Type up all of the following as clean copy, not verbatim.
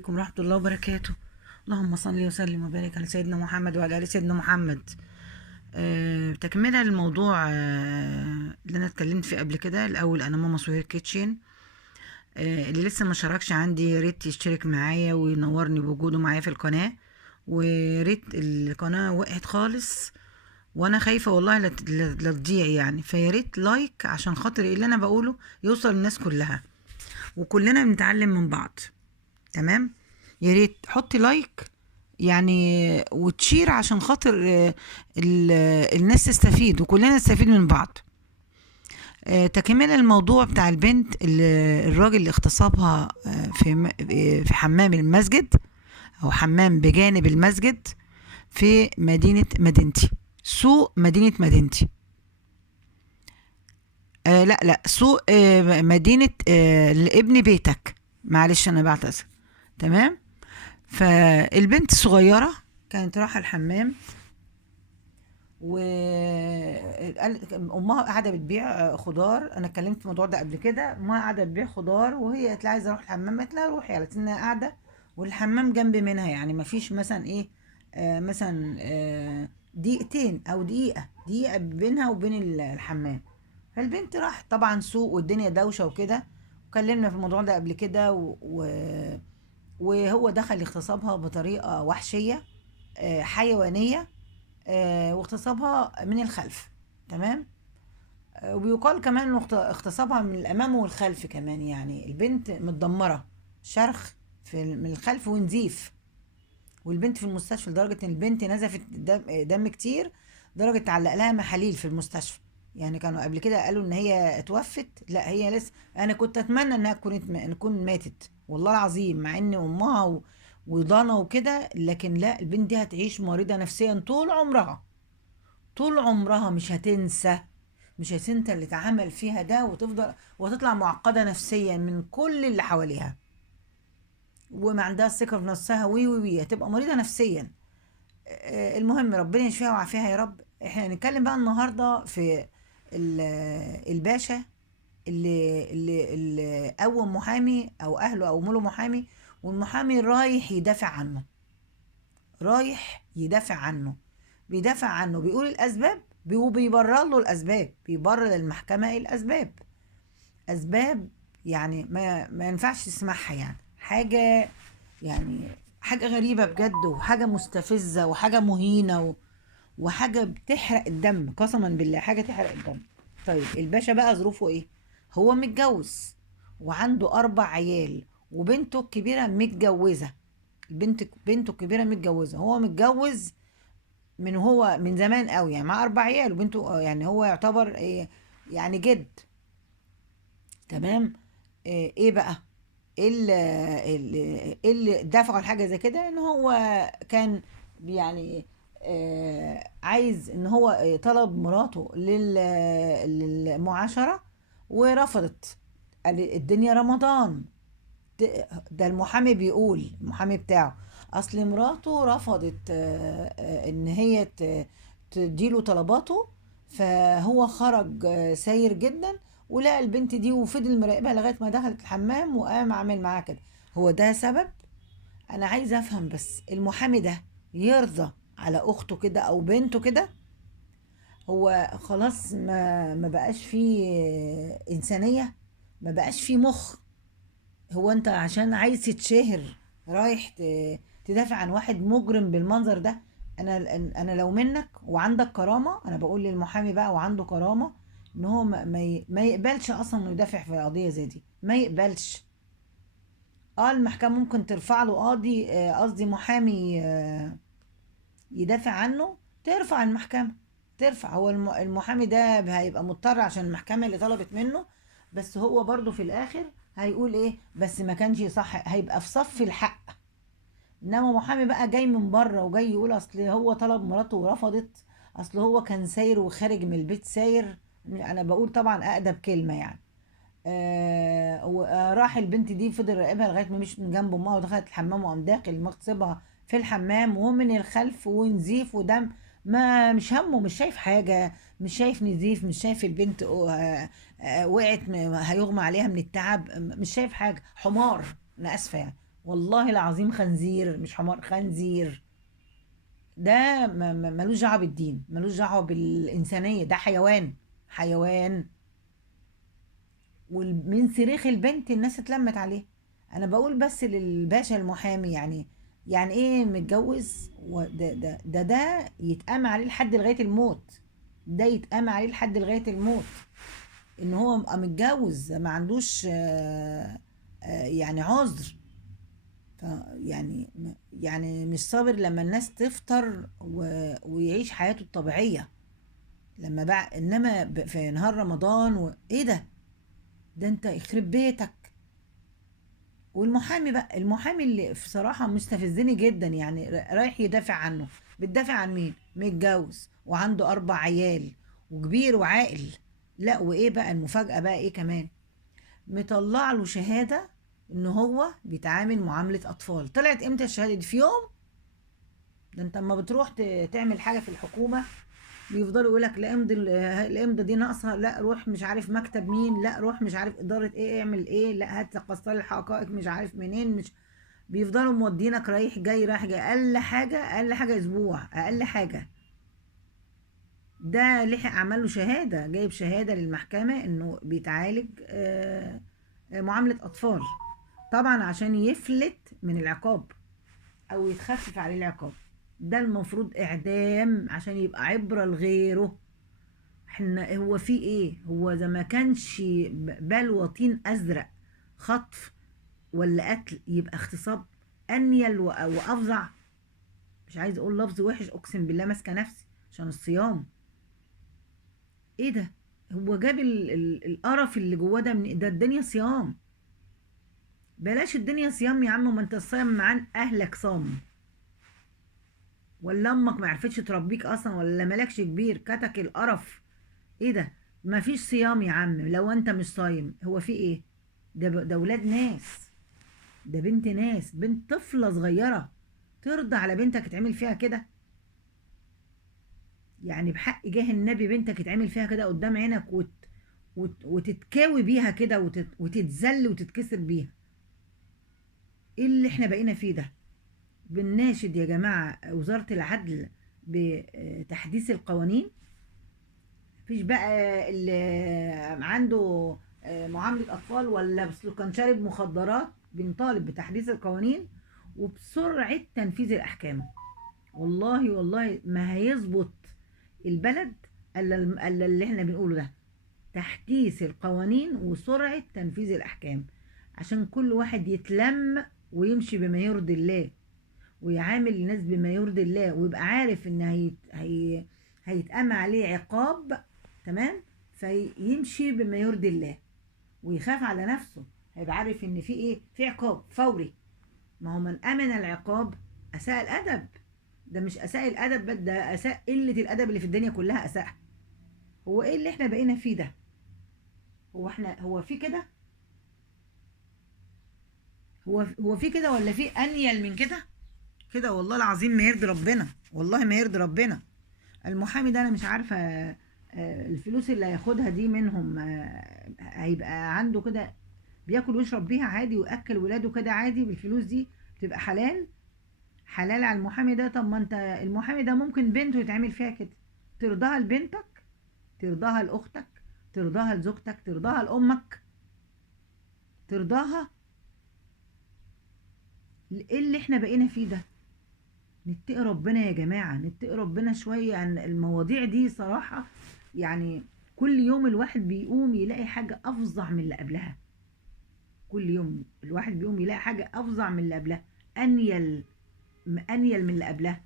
عليكم ورحمة الله وبركاته. اللهم صل وسلم وبارك على سيدنا محمد وعلى آل سيدنا محمد. تكملة للموضوع اللي أنا اتكلمت فيه قبل كده. الأول أنا ماما سهير كيتشن. اللي لسه ما شاركش عندي يا ريت يشترك معايا وينورني بوجوده معايا في القناة. وريت القناة وقعت خالص وانا خايفة والله لا تضيع يعني، فيا ريت لايك عشان خاطر اللي انا بقوله يوصل للناس كلها وكلنا بنتعلم من بعض. تمام، يا ريت حطي لايك يعني وتشير عشان خاطر الناس تستفيد وكلنا نستفيد من بعض. تكمل الموضوع بتاع البنت اللي الراجل اللي اغتصبها في حمام المسجد او حمام بجانب المسجد في مدينتي، سوق مدينتي. لا سوق مدينة ابن بيتك، معلش انا بعتذر. تمام، فالبنت الصغيرة كانت رايحة الحمام امها قاعده بتبيع خضار. انا اتكلمت في الموضوع ده قبل كده. امها قاعده بتبيع خضار وهي قالت لها عايزه اروح الحمام، قالت لها روحي، قالت انها قاعده والحمام جنب منها، يعني ما فيش مثلا ايه مثلا دقيقتين او دقيقه بينها وبين الحمام. فالبنت راحت طبعا سوق والدنيا دوشه وكده، وكلمنا في الموضوع ده قبل كده وهو دخل اغتصابها بطريقه وحشيه حيوانيه، واغتصابها من الخلف. تمام، وبيقال كمان انه اغتصابها من الامام والخلف كمان، يعني البنت متدمره، شرخ من الخلف ونزيف، والبنت في المستشفى لدرجه ان البنت نزفت دم كتير، درجه تعلق لها محاليل في المستشفى. يعني كانوا قبل كده قالوا ان هي اتوفت، لا هي لسه. انا كنت اتمنى انها تكون ماتت والله العظيم، مع ان امها وضانه وكده، لكن لا، البنت دي هتعيش مريضه نفسيا طول عمرها، طول عمرها مش هتنسى اللي اتعمل فيها ده، وتفضل وتطلع معقدة نفسيا من كل اللي حواليها، وما عندها ثقة في نفسها وي هتبقى مريضة نفسيا. المهم ربنا يشفيها ويعافيها يا رب. احنا هنتكلم بقى النهاردة في الباشا اللي قوم محامي او اهله قوموا له محامي، والمحامي رايح يدافع عنه، بيدافع عنه، بيقول الاسباب وبيبرر له الاسباب، بيبرر للمحكمه الاسباب، اسباب يعني ما ينفعش تسمعها، يعني حاجه، يعني حاجه غريبه بجد، وحاجه مستفزه وحاجه مهينه وحاجه بتحرق الدم، قسما بالله حاجه تحرق الدم. طيب الباشا بقى ظروفه ايه؟ هو متجوز وعنده 4 عيال وبنته الكبيره متجوزه. بنته الكبيره متجوزه، هو متجوز هو من زمان قوي، يعني مع 4 عيال وبنته، يعني هو يعتبر يعني جد. تمام، ايه بقى، إيه اللي دفعه لحاجه زي كده؟ ان هو كان يعني عايز ان هو طلب مراته للمعاشره ورفضت، قال الدنيا رمضان. ده المحامي بيقول، المحامي بتاعه، اصل مراته رفضت ان هي تديله طلباته، فهو خرج ساير جدا ولقى البنت دي وفضل مراقبها لغايه ما دخلت الحمام وقام عامل معاها كده. هو ده سبب؟ انا عايزه افهم بس، المحامي ده يرضى على اخته كده او بنته كده؟ هو خلاص ما بقاش فيه انسانيه، ما بقاش فيه مخ. هو انت عشان عايز تتشهر رايح تدافع عن واحد مجرم بالمنظر ده؟ انا لو منك وعندك كرامه، انا بقول للمحامي بقى وعنده كرامه، ان هو ما يقبلش اصلا انه يدافع في قضيه زي دي، ما يقبلش. المحكمه ممكن ترفع له قاضي، قصدي محامي يدافع عنه، ترفع المحكمه، ترفع. هو المحامي ده هيبقى مضطر عشان المحكمه اللي طلبت منه، بس هو برضو في الاخر هيقول ايه؟ بس ما كانش صح، هيبقى في صف الحق. انما محامي بقى جاي من بره وجاي يقول اصل هو طلب مراته ورفضت، اصل هو كان ساير وخارج من البيت ساير، انا بقول طبعا اقدم كلمه يعني. وراح البنت دي فضل راقبها لغايه ما مشت من جنب امها ودخلت الحمام، وقام داخل مغصبها في الحمام ومن الخلف ونزيف ودم. ما مش همه، مش شايف حاجه، مش شايف نزيف، مش شايف البنت وقعت هيغمى عليها من التعب، مش شايف حاجه. حمار، انا اسفه يعني، والله العظيم خنزير، مش حمار، خنزير. ده ملوش دعوه بالدين، ملوش دعوه بالانسانيه، ده حيوان، حيوان. ومن صريخ البنت الناس اتلمت عليه. انا بقول بس للباشا المحامي، يعني يعني ايه متجوز، ده يتقام عليه لحد لغايه الموت. ده يتقام عليه لحد لغايه الموت، ان هو يبقى متجوز ما عندوش يعني عذر. ف يعني يعني مش صابر لما الناس تفطر ويعيش حياته الطبيعيه. لما بقى انما في نهار رمضان ايه ده؟ ده انت يخرب بيتك. والمحامي بقى، المحامي اللي بصراحة مستفزني جدا، يعني رايح يدافع عنه. بتدافع عن مين؟ متجوز وعنده 4 عيال وكبير وعاقل. لا، وايه بقى المفاجأة بقى ايه كمان؟ مطلع له شهادة ان هو بيتعامل معاملة اطفال. طلعت امتى الشهادة دي؟ في يوم. ده انت اما بتروح تعمل حاجة في الحكومة، بيفضلوا يقول لك لا امضي الامضه دي ناقصه، لا روح مش عارف مكتب مين، لا روح مش عارف اداره ايه اعمل ايه، لا هات قصار الحقائق مش عارف منين، مش بيفضلوا مودينك رايح جاي رايح جاي. اقل حاجه، اقل حاجه اسبوع، اقل حاجه. ده لحق عمل له شهاده، جايب شهاده للمحكمه انه بيتعالج معامله اطفال. طبعا عشان يفلت من العقاب او يتخفف عليه العقاب. ده المفروض اعدام عشان يبقى عبره لغيره. احنا هو في ايه؟ هو اذا ما كانش بلوى طين ازرق، خطف ولا قتل، يبقى اغتصاب انيل وافظع. مش عايز اقول لفظ وحش، اقسم بالله ماسكه نفسي عشان الصيام. ايه ده؟ هو جاب القرف اللي جواه ده من ده؟ الدنيا صيام. بلاش الدنيا صيام يا عم، ما انت الصيام معان اهلك صام، ولا امك ما عرفتش تربيك اصلا، ولا مالكش كبير كتك القرف. ايه ده؟ ما فيش صيام يا عم لو انت مش صايم. هو في ايه؟ ده ولاد ناس. ده بنت ناس، بنت طفلة صغيرة. ترضى على بنتك يتعمل فيها كده؟ يعني بحق جاه النبي بنتك يتعمل فيها كده قدام عينك وتتكاوي بيها كده وتتذل وتتكسر بيها؟ ايه اللي احنا بقينا فيه ده؟ بنناشد يا جماعة وزارة العدل بتحديث القوانين. مفيش بقى اللي عنده معاملة أطفال ولا بس كان شارب مخدرات. بنطالب بتحديث القوانين وبسرعة تنفيذ الأحكام. والله والله ما هيظبط البلد إلا اللي احنا بنقوله ده. تحديث القوانين وسرعة تنفيذ الأحكام، عشان كل واحد يتلم ويمشي بما يرضي الله، ويعامل الناس بما يرضي الله، ويبقى عارف ان هيتقام عليه عقاب. تمام. فيمشي بما يرضي الله ويخاف على نفسه. هيبقى عارف ان في ايه، في عقاب فوري. ما هو من امن العقاب اساء الادب. ده مش اساء الادب بس، ده اساء قله الادب اللي في الدنيا كلها اساءها. هو ايه اللي احنا بقينا فيه ده؟ هو في كده؟ هو في كده ولا في انيل من كده؟ كده والله العظيم ما يرضي ربنا، والله ما يرضي ربنا. المحامي ده انا مش عارفه الفلوس اللي هياخدها دي منهم هيبقى عنده كده بياكل ويشرب بيها عادي وياكل ولاده كده عادي بالفلوس دي؟ تبقى حلال؟ حلال على المحامي ده؟ طب ما انت المحامي ده ممكن بنته يتعمل فيها كده. ترضاها لبنتك؟ ترضاها لاختك؟ ترضاها لزوجتك؟ ترضاها لامك؟ ترضاها؟ ايه اللي احنا بقينا فيه ده؟ نتقي ربنا يا جماعة، نتقي ربنا شوية عن المواضيع دي صراحة. يعني كل يوم الواحد بيقوم يلاقي حاجة أفظع من اللي قبلها. كل يوم الواحد بيقوم يلاقي حاجة أفظع من اللي قبلها. أنيل، أنيل من اللي قبلها.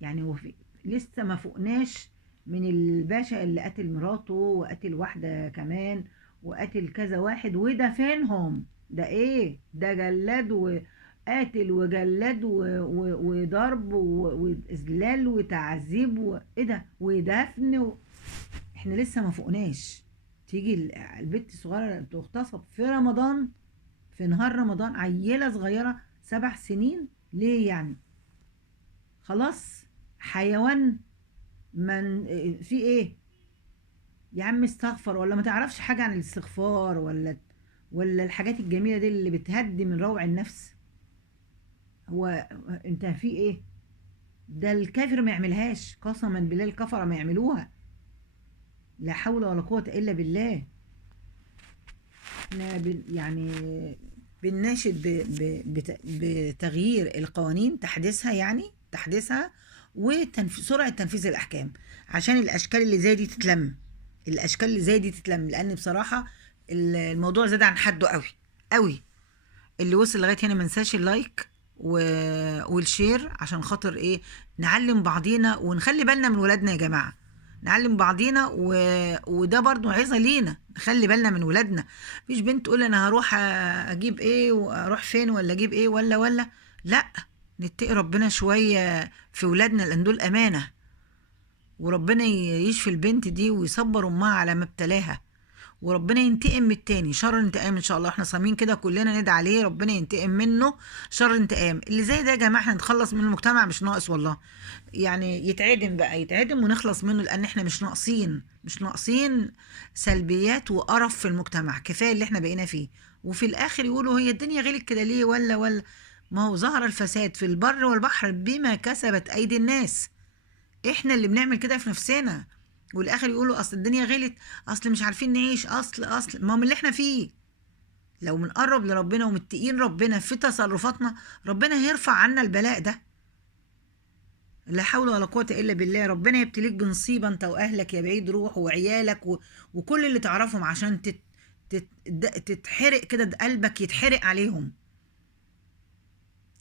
يعني هو لسه ما فوقناش من الباشا اللي قتل مراته وقتل واحدة كمان وقتل كذا واحد. وده فينهم؟ ده ايه ده؟ جلاد وقاتل وجلاد وضرب واذلال وتعذيب وايه ده ودفن احنا لسه ما فوقناش. تيجي البنت الصغيرة تغتصب في رمضان، في نهار رمضان، عيلة صغيرة 7 سنين. ليه يعني؟ خلاص حيوان. من في ايه يا عم؟ استغفر، ولا ما تعرفش حاجة عن الاستغفار ولا الحاجات الجميلة دي اللي بتهدي من روع النفس؟ هو انت في ايه؟ ده الكافر ما يعملهاش، قسما بالله الكفره ما يعملوها. لا حول ولا قوه الا بالله. احنا يعني بنناشد بتغيير القوانين، تحديثها، يعني تحديثها وسرعة تنفيذ الأحكام، عشان الأشكال اللي زي دي تتلم. الأشكال اللي زي دي تتلم، لأن بصراحة الموضوع زاد عن حده قوي قوي. اللي وصل لغاية هنا منساش اللايك والشير، عشان خاطر ايه؟ نعلم بعضينا ونخلي بالنا من ولادنا يا جماعة. نعلم بعضينا وده برضو عظة لينا، نخلي بالنا من ولادنا. مفيش بنت تقول انا هروح اجيب ايه واروح فين ولا اجيب ايه ولا لا. نتقي ربنا شوية في ولادنا، لان دول امانة. وربنا يشفي البنت دي ويصبر امها على ما ابتلاها، وربنا ينتقم من التاني شر انتقام ان شاء الله. احنا صايمين كده كلنا ندعي عليه ربنا ينتقم منه شر انتقام. اللي زي ده يا جماعه احنا نتخلص من المجتمع، مش ناقص والله. يعني يتعدم بقى، يتعدم ونخلص منه، لان احنا مش ناقصين، مش ناقصين سلبيات وقرف في المجتمع. كفايه اللي احنا بقينا فيه. وفي الاخر يقولوا هي الدنيا غلت كده ليه ولا. ما هو ظهر الفساد في البر والبحر بما كسبت ايدي الناس. احنا اللي بنعمل كده في نفسنا. والاخر يقولوا اصل الدنيا غلت، اصل مش عارفين نعيش، اصل ما هو من اللي احنا فيه. لو بنقرب لربنا ومتقين ربنا في تصرفاتنا، ربنا هيرفع عنا البلاء ده. لا حول ولا قوة الا بالله. ربنا يبتليك بنصيبة انت واهلك يا بعيد روح وعيالك وكل اللي تعرفهم، عشان تتحرق كده، قلبك يتحرق عليهم.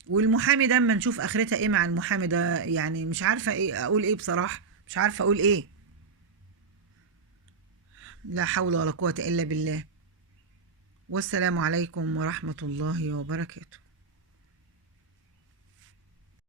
والمحامي ده اما نشوف اخرتها ايه مع المحامي ده، يعني مش عارفة ايه اقول ايه بصراحة، مش عارفة اقول ايه. لا حول ولا قوة إلا بالله. والسلام عليكم ورحمة الله وبركاته.